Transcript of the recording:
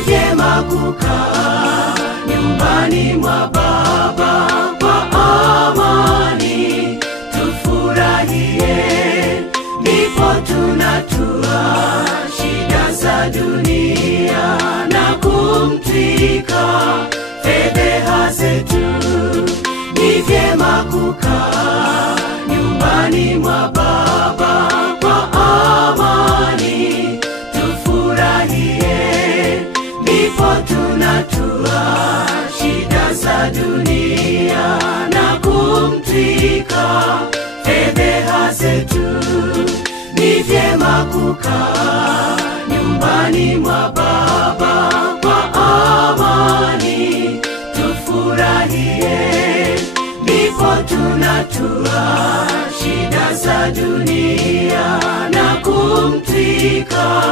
vyema kukaa nyumbani mwa Baba kwa amani, tufurahie, ndipo tunatua shida za dunia na kumtwika fedheha zetu. Ni vyema kukaa nyumbani mwa Baba kwa amani, tufurahie, ndipo tunatua shida za dunia na kumtwika fedheha zetu. Ni vyema kukaa nyumbani mwa Baba kwa amani, tufurahie, ndipo tunatua shida za dunia na kumtwika